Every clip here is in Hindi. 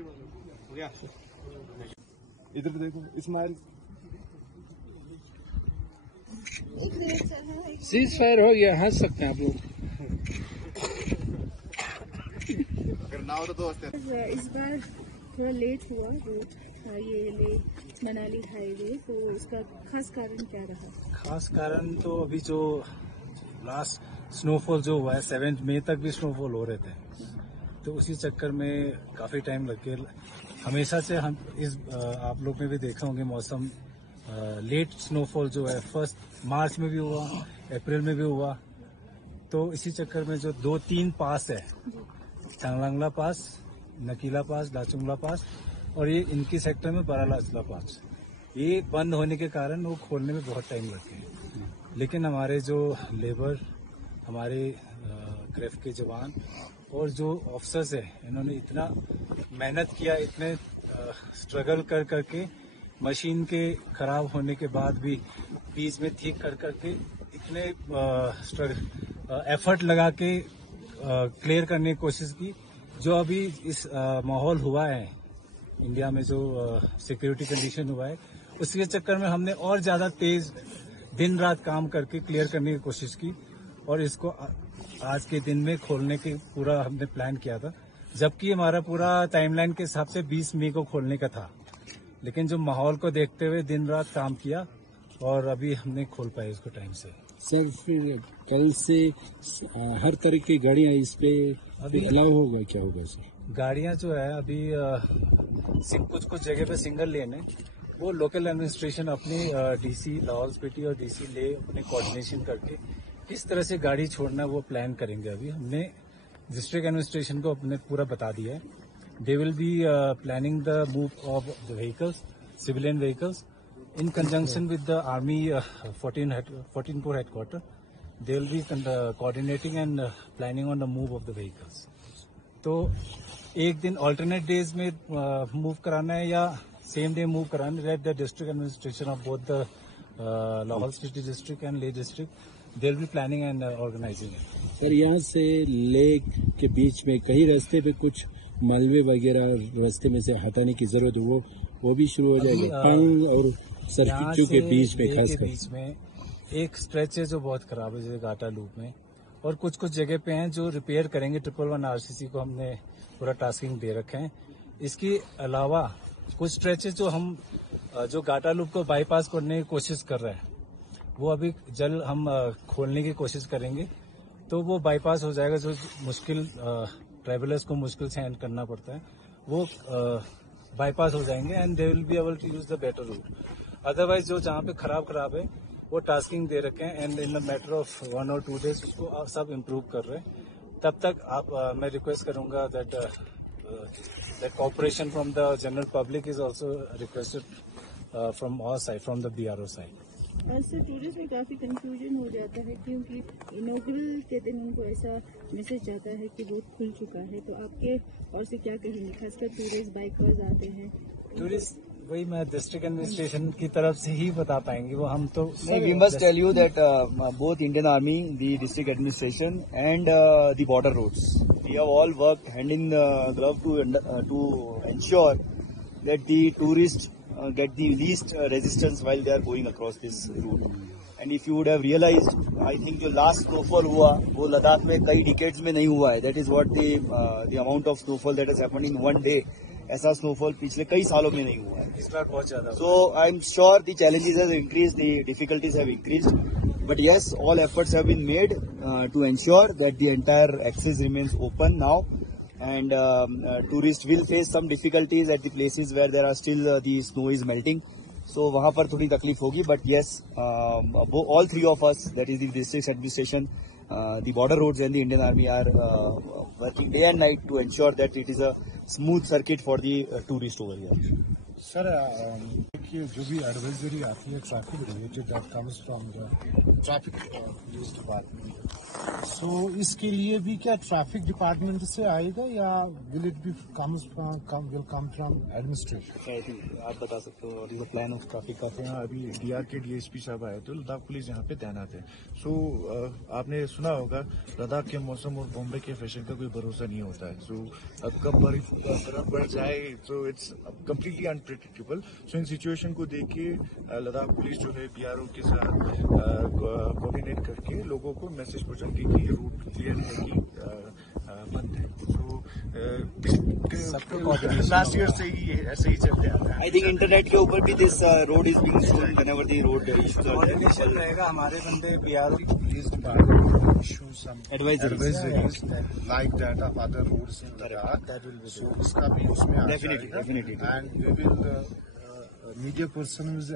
हो गया। इधर देखो इस्माइल। सीज फायर हो गया, हंस सकते हैं आप लोग। अगर ना हो तो दोस्त है। इस बार थोड़ा लेट हुआ रूट, ये ले मनाली हाईवे, तो इसका खास कारण क्या रहा? खास कारण तो अभी जो लास्ट स्नोफॉल जो हुआ है 7 मई तक भी स्नोफॉल हो रहे थे, तो उसी चक्कर में काफी टाइम लग गया। हमेशा से हम आप लोग ने भी देखा होंगे मौसम लेट स्नोफॉल जो है 1 मार्च में भी हुआ, अप्रैल में भी हुआ। तो इसी चक्कर में जो 2-3 पास है, चांगलांगला पास, नकीला पास, लाचुंगला पास और ये इनकी सेक्टर में बारालाचला पास, ये बंद होने के कारण वो खोलने में बहुत टाइम लग गया। लेकिन हमारे जो लेबर, हमारे क्रेफ्ट के जवान और जो ऑफिसर्स है, इन्होंने इतना मेहनत किया, इतने स्ट्रगल कर करके मशीन के खराब होने के बाद भी बीच में ठीक कर करके इतने एफर्ट लगा के क्लियर करने की कोशिश की। जो अभी इस माहौल हुआ है इंडिया में, जो सिक्योरिटी कंडीशन हुआ है, उसके चक्कर में हमने और ज्यादा तेज दिन रात काम करके क्लियर करने की कोशिश की और इसको आज के दिन में खोलने के पूरा हमने प्लान किया था। जबकि हमारा पूरा टाइमलाइन के हिसाब से 20 मई को खोलने का था, लेकिन जो माहौल को देखते हुए दिन रात काम किया और अभी हमने खोल पाए इसको टाइम से। सर फिर कल से हर तरह की गाड़ियां इस पे अभी अलाउ होगा, क्या होगा सर? गाड़ियां जो है अभी कुछ कुछ जगह पे सिंगल लेन है, वो लोकल एडमिनिस्ट्रेशन अपनी डीसी लाहौल स्पीति और डीसी ले अपने कोऑर्डिनेशन करके किस तरह से गाड़ी छोड़ना वो प्लान करेंगे। अभी हमने डिस्ट्रिक्ट एडमिनिस्ट्रेशन को अपने पूरा बता दिया है। दे will B planning the move of the vehicles, civilian vehicles, in conjunction with the Army 14 Corps headquarter. They will be coordinating and planning on the move of the vehicles. तो एक दिन alternate days में move कराना है या same day move कराना है, let the district administration of both the Lahaul Spiti district and Leh district, they will be planning and organizing it. Sir यहाँ से लेक के बीच में कई रास्ते पे कुछ मालवे वगैरह रास्ते में से हटाने की जरूरत है, वो भी शुरू हो जाएगा। पंग और सर्किटों के बीच में, खास कर बीच में एक स्ट्रेच है जो बहुत खराब है, जैसे घाटा लूप में, और कुछ कुछ जगह पे हैं जो रिपेयर करेंगे। 111 आरसीसी को हमने पूरा टास्किंग दे रखे हैं। इसके अलावा कुछ स्ट्रेचेस जो घाटा लूप को बाईपास करने की कोशिश कर रहे हैं, वो अभी जल्द हम खोलने की कोशिश करेंगे, तो वो बाईपास हो जाएगा। जो मुश्किल ट्रेवलर्स को मुश्किल से हैंड करना पड़ता है, वो बाईपास हो जाएंगे and they will be able to use the better route. Otherwise जो जहाँ पे खराब है वो टास्किंग दे रखे हैं and in the matter of 1 or 2 days उसको सब इम्प्रूव कर रहे हैं। तब तक मैं रिक्वेस्ट करूंगा that cooperation from the general public is also requested from our side, from the BRO side. Sir tourist में काफी कंफ्यूजन हो जाता है, क्योंकि इनॉग्रेशन के दिन उनको ऐसा मैसेज जाता है कि वो खुल चुका है, तो आपके और से क्या कहेंगे? खासकर टूरिस्ट बाइकर्स आते हैं, टूरिस्ट वही मैं डिस्ट्रिक्ट एडमिनिस्ट्रेशन की तरफ से ही बता पाएंगे, वो हम तो we must tell you that both Indian Army, the district administration and the border roads, we have all worked hand in glove to ensure that the tourists get the least resistance while they are going across this route. And if you would have realized, I think जो last snowfall हुआ वो लद्दाख में कई decades में नहीं हुआ है. That is what the amount of snowfall that has happened in one day. ऐसा snowfall पिछले कई सालों में नहीं हुआ है. इस बार बहुत ज्यादा। So I'm sure the challenges have increased, the difficulties have increased. But yes, all efforts have been made to ensure that the entire access remains open now. And tourists will face some difficulties at the places where there are still the snow is melting. So वहाँ पर थोड़ी तकलीफ होगी, but yes, all three of us, that is the district administration, the border roads and the Indian Army are working day and night to ensure that it is a smooth circuit for the tourist over here. Sir देखिए जो भी एडवाइजरी आती है traffic related that comes from the traffic police department, so इसके लिए भी क्या ट्रैफिक डिपार्टमेंट से आएगा या will it be come from administration? I think आप बता सकते हो और प्लान ऑफ ट्रैफिक का थे। यहाँ अभी डीआर के डीएसपी साहब आए तो लद्दाख पुलिस यहाँ पे तैनात है। सो आपने सुना होगा लद्दाख के मौसम और बॉम्बे के फैशन का कोई भरोसा नहीं होता है। सो अब कब बर्फ बढ़ जाए तो it's completely unpredictable. So in situation को देख के लद्दाख पुलिस जो है बीआरओ के साथ कोऑर्डिनेट करके लोगों को मैसेज पहुंचाती है कि रूट क्लियर है कि बंद है। सो लास्ट ईयर से ही ऐसे ही चलते आ रहा है। आई थिंक इंटरनेट के ऊपर भी this road is being sold whenever the road coordination रहेगा। हमारे बंदे BRO police department issue some advisories like that of other roads in Ladakh, that will be so इसका भी उसमें आ जाएगा। definitely. And we will media person is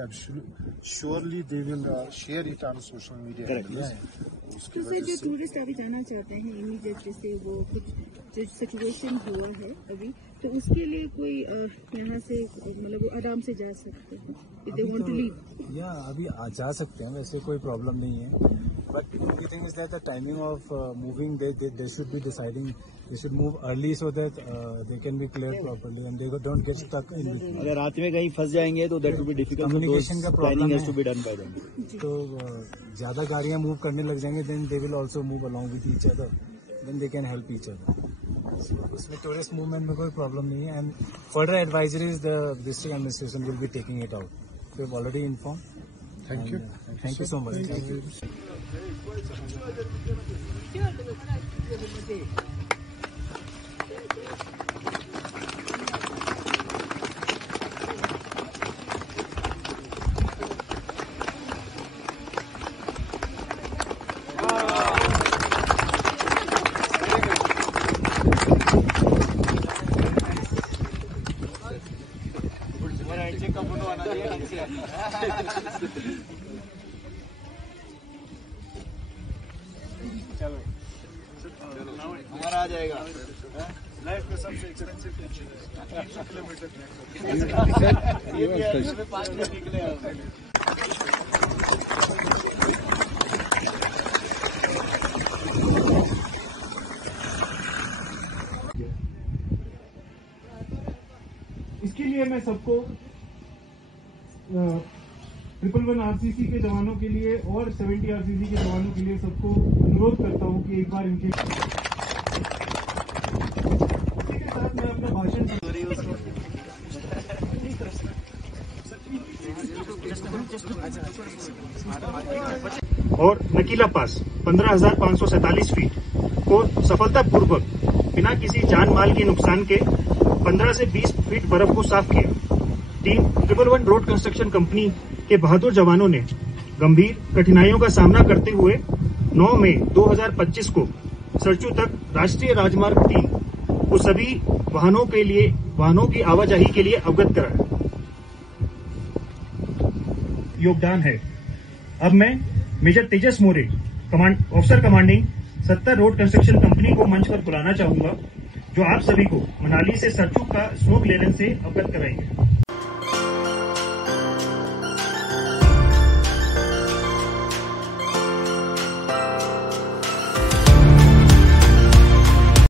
surely they will share it on social media. Correct. उसकी तो सर वजह जो से टूरिस्ट अभी जाना चाहते हैं इमीडिएट जैसे वो कुछ जो सिचुएशन हुआ है अभी, तो उसके लिए कोई यहाँ से मतलब वो आराम से जा सकते हैं if they want to leave? या अभी जा सकते हैं, वैसे कोई प्रॉब्लम नहीं है। But only thing is that the timing of moving they should be deciding, they should move early so that they can be clear properly and they don't get stuck in between. अगर रात में कहीं फंस जाएंगे तो that will be difficult. Communication का problem has to be done by them. तो ज्यादा गाड़ियां मूव करने लग जाएंगे then they will also move along with each other, then they can help each other. उसमें टूरिस्ट मूवमेंट में कोई प्रॉब्लम नहीं है and further advisories the district administration will be taking it out. We have already inform. Thank you so much. हमारा आ जाएगा। लाइफ में सबसे एक्सपेंसिव किलोमीटर ये भी है 5 मिनट निकले हैं। इसके लिए मैं सबको 111 आरसीसी के जवानों के लिए और 70 आरसीसी के जवानों के लिए सबको अनुरोध करता हूं कि एक बार इनके साथ मैं अपना भाषण और नकीला पास 15,547 फीट को सफलतापूर्वक बिना किसी जान माल के नुकसान के 15 से 20 फीट बर्फ को साफ किया। टीम 111 रोड कंस्ट्रक्शन कंपनी के बहादुर जवानों ने गंभीर कठिनाइयों का सामना करते हुए 9 मई 2025 को सरचू तक राष्ट्रीय राजमार्ग 3 को सभी वाहनों की आवाजाही के लिए अवगत कराया। योगदान है। अब मैं major Tejas More officer commanding 70 road construction company को मंच पर बुलाना चाहूंगा, जो आप सभी को मनाली से सरचू का स्नो क्लियरेंस से अवगत कराएंगे।